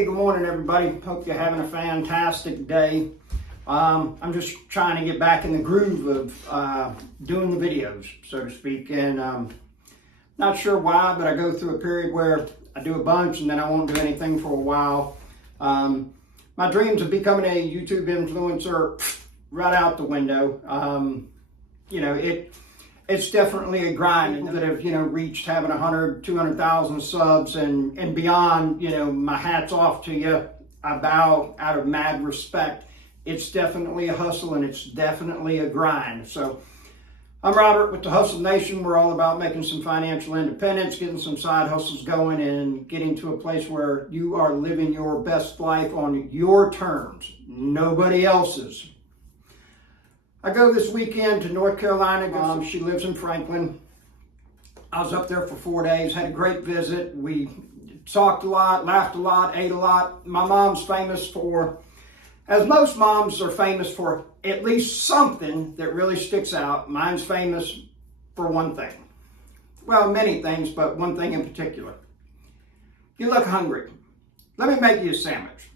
Hey, good morning, everybody. Hope you're having a fantastic day. I'm just trying to get back in the groove of doing the videos, so to speak. And not sure why, but I go through a period where I do a bunch and then I won't do anything for a while. My dreams of becoming a YouTube influencer right out the window. It's definitely a grind that have, reached having 100, 200,000 subs and beyond. My hat's off to you. I bow out of mad respect. It's definitely a hustle and it's definitely a grind. So I'm Robert with the Hustle Nation. We're all about making some financial independence, getting some side hustles going, and getting to a place where you are living your best life on your terms, nobody else's. I go this weekend to North Carolina. She lives in Franklin. I was up there for 4 days, had a great visit. We talked a lot, laughed a lot, ate a lot. My mom's famous for, as most moms are famous for, at least something that really sticks out. Mine's famous for one thing. Well, many things, but one thing in particular. You look hungry. Let me make you a sandwich.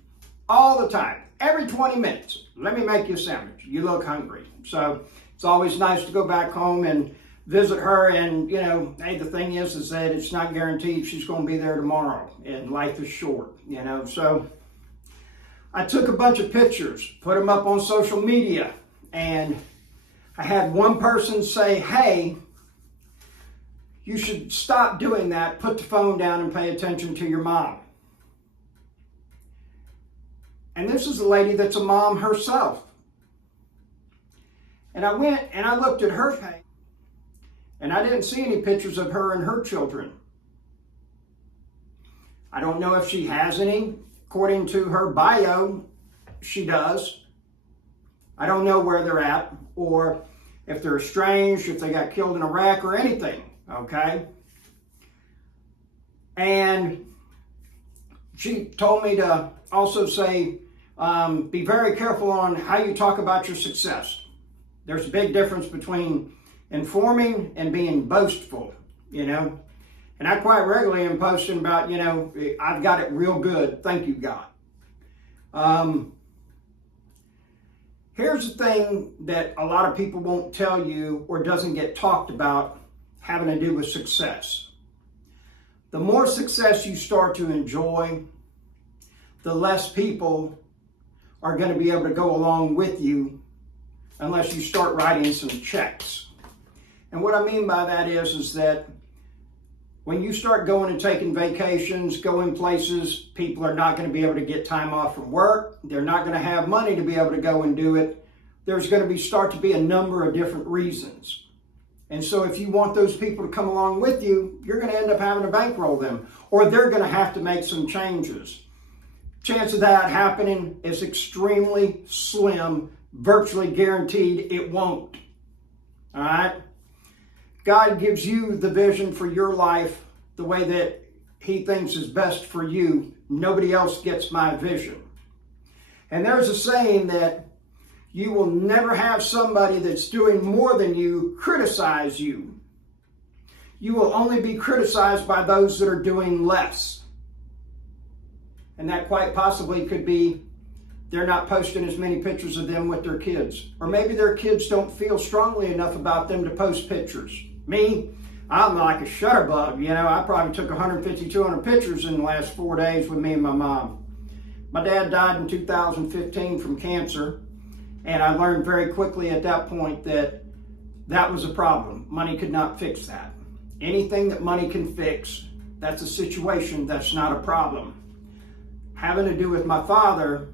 All the time. Every 20 minutes, let me make you a sandwich. You look hungry. So it's always nice to go back home and visit her. And, hey, the thing is that it's not guaranteed she's going to be there tomorrow. And life is short, So I took a bunch of pictures, put them up on social media. And I had one person say, hey, you should stop doing that. Put the phone down and pay attention to your mom. And this is a lady that's a mom herself. And I went and I looked at her page, and I didn't see any pictures of her and her children. I don't know if she has any. According to her bio, she does. I don't know where they're at, or if they're estranged, if they got killed in Iraq or anything, okay? And she told me to also say, be very careful on how you talk about your success. There's a big difference between informing and being boastful, And I quite regularly am posting about, I've got it real good. Thank you, God. Here's the thing that a lot of people won't tell you or doesn't get talked about having to do with success. The more success you start to enjoy, the less people are going to be able to go along with you unless you start writing some checks. And what I mean by that is that when you start going and taking vacations, going places, people are not going to be able to get time off from work. They're not going to have money to be able to go and do it. There's going to start to be a number of different reasons. And so if you want those people to come along with you, you're going to end up having to bankroll them, or they're going to have to make some changes. Chance of that happening is extremely slim, virtually guaranteed it won't. All right? God gives you the vision for your life the way that He thinks is best for you. Nobody else gets my vision. And there's a saying that you will never have somebody that's doing more than you criticize you. You will only be criticized by those that are doing less. And that quite possibly could be they're not posting as many pictures of them with their kids. Or maybe their kids don't feel strongly enough about them to post pictures. Me, I'm like a shutterbug. I probably took 150, 200 pictures in the last 4 days with me and my mom. My dad died in 2015 from cancer. And I learned very quickly at that point that that was a problem. Money could not fix that. Anything that money can fix, that's a situation, that's not a problem. Having to do with my father,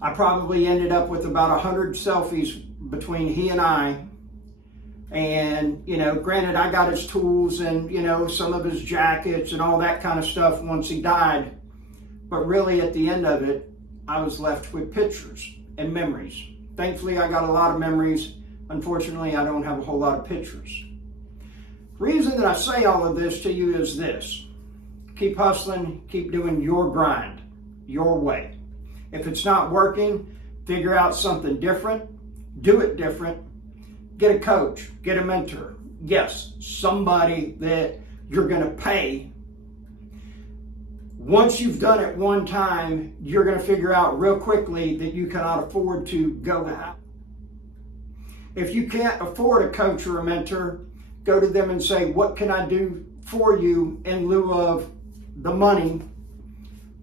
I probably ended up with about 100 selfies between he and I. And, granted, I got his tools and, some of his jackets and all that kind of stuff once he died. But really, at the end of it, I was left with pictures and memories. Thankfully, I got a lot of memories. Unfortunately, I don't have a whole lot of pictures. The reason that I say all of this to you is this. Keep hustling, keep doing your grind, your way. If it's not working, figure out something different, do it different, get a coach, get a mentor. Yes, somebody that you're going to pay Once you've done it one time, you're going to figure out real quickly that you cannot afford to go without. If you can't afford a coach or a mentor, go to them and say, what can I do for you in lieu of the money?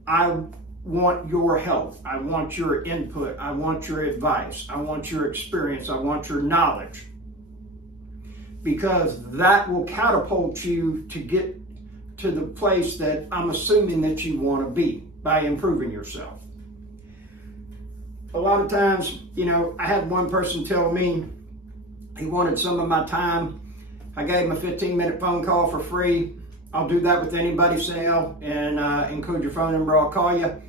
I want your help. I want your input. I want your advice. I want your experience. I want your knowledge. Because that will catapult you to get to the place that I'm assuming that you want to be by improving yourself. A lot of times, I had one person tell me he wanted some of my time. I gave him a 15-minute phone call for free. I'll do that with anybody sale, and include your phone number, I'll call you.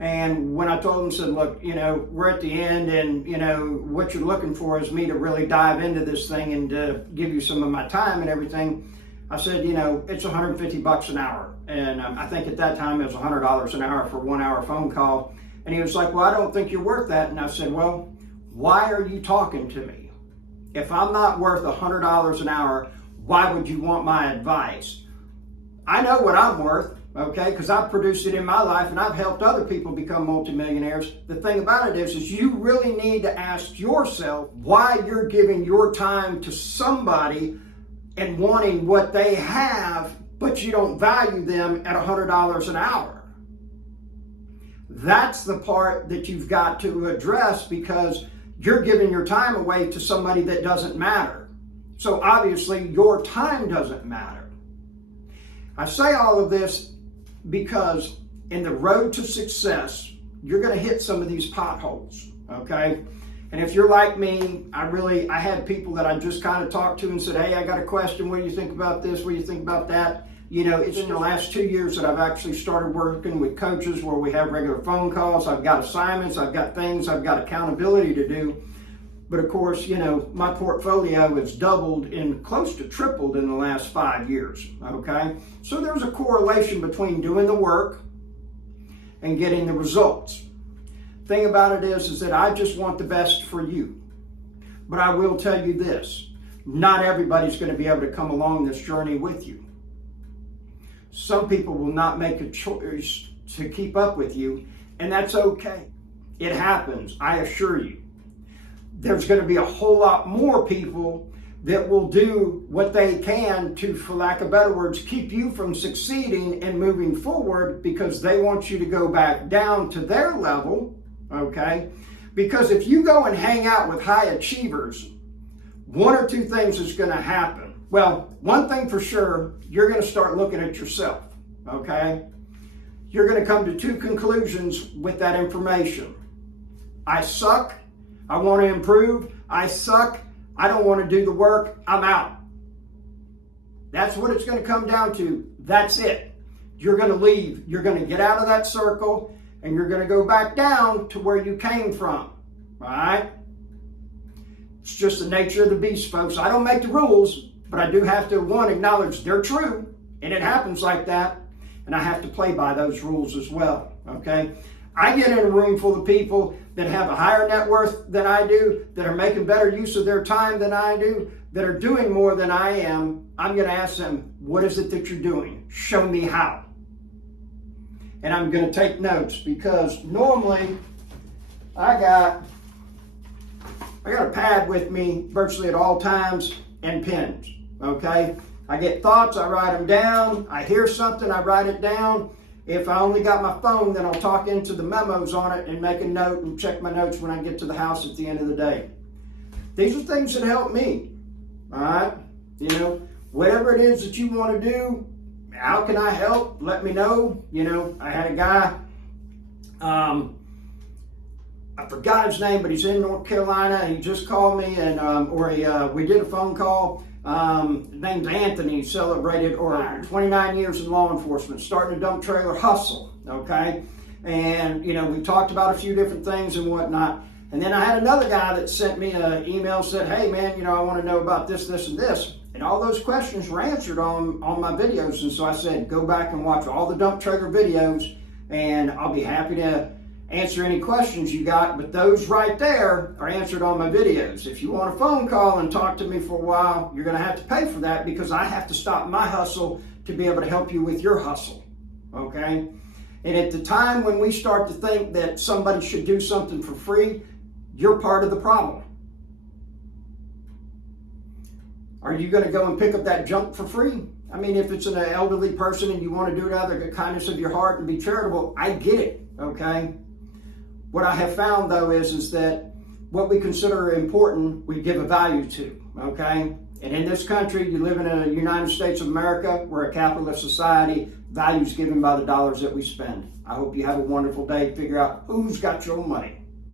And when I told him, said, look, we're at the end, and what you're looking for is me to really dive into this thing and to give you some of my time and everything. I said, it's $150 an hour. And I think at that time it was $100 an hour for a 1 hour phone call. And he was like, well, I don't think you're worth that. And I said, well, why are you talking to me? If I'm not worth $100 an hour, why would you want my advice? I know what I'm worth, okay, because I've produced it in my life and I've helped other people become multimillionaires. The thing about it is you really need to ask yourself why you're giving your time to somebody and wanting what they have, but you don't value them at $100 an hour. That's the part that you've got to address, because you're giving your time away to somebody that doesn't matter. So obviously your time doesn't matter. I say all of this because in the road to success, you're going to hit some of these potholes, okay? And if you're like me, I had people that I just kind of talked to and said, hey, I got a question. What do you think about this? What do you think about that? It's in the last 2 years that I've actually started working with coaches where we have regular phone calls. I've got assignments, I've got things, I've got accountability to do. But of course, my portfolio has doubled and close to tripled in the last 5 years, okay? So there's a correlation between doing the work and getting the results. Thing about it is that I just want the best for you. But I will tell you this, not everybody's going to be able to come along this journey with you. Some people will not make a choice to keep up with you, and that's okay. It happens, I assure you. There's going to be a whole lot more people that will do what they can to, for lack of better words, keep you from succeeding and moving forward, because they want you to go back down to their level, okay? Because if you go and hang out with high achievers, one or two things is going to happen. Well, one thing for sure, you're going to start looking at yourself, okay? You're going to come to two conclusions with that information. I suck. I want to improve. I suck. I don't want to do the work. I'm out. That's what it's going to come down to. That's it. You're going to leave. You're going to get out of that circle, and you're going to go back down to where you came from. All right? It's just the nature of the beast, folks. I don't make the rules, but I do have to, one, acknowledge they're true, and it happens like that, and I have to play by those rules as well, okay? I get in a room full of people that have a higher net worth than I do, that are making better use of their time than I do, that are doing more than I am. I'm going to ask them, what is it that you're doing? Show me how. And I'm going to take notes, because normally I got a pad with me virtually at all times and pens, okay? I get thoughts, I write them down. I hear something, I write it down. If I only got my phone, then I'll talk into the memos on it and make a note and check my notes when I get to the house at the end of the day. These are things that help me, all right? Whatever it is that you want to do, how can I help? Let me know. I had a guy, I forgot his name, but he's in North Carolina. He just called me, and we did a phone call. Name's Anthony, celebrated 29 years in law enforcement, starting a dump trailer hustle, okay? And, we talked about a few different things and whatnot. And then I had another guy that sent me an email, said, hey man, I want to know about this, this, and this. And all those questions were answered on my videos. And so I said, go back and watch all the dump trailer videos, and I'll be happy to answer any questions you got, but those right there are answered on my videos. If you want a phone call and talk to me for a while, you're going to have to pay for that, because I have to stop my hustle to be able to help you with your hustle, okay? And at the time when we start to think that somebody should do something for free, you're part of the problem. Are you going to go and pick up that junk for free? I mean, if it's an elderly person and you want to do it out of the kindness of your heart and be charitable, I get it, okay? What I have found, though, is that what we consider important, we give a value to, okay? And in this country, you live in the United States of America, we're a capitalist society, values given by the dollars that we spend. I hope you have a wonderful day. Figure out who's got your money.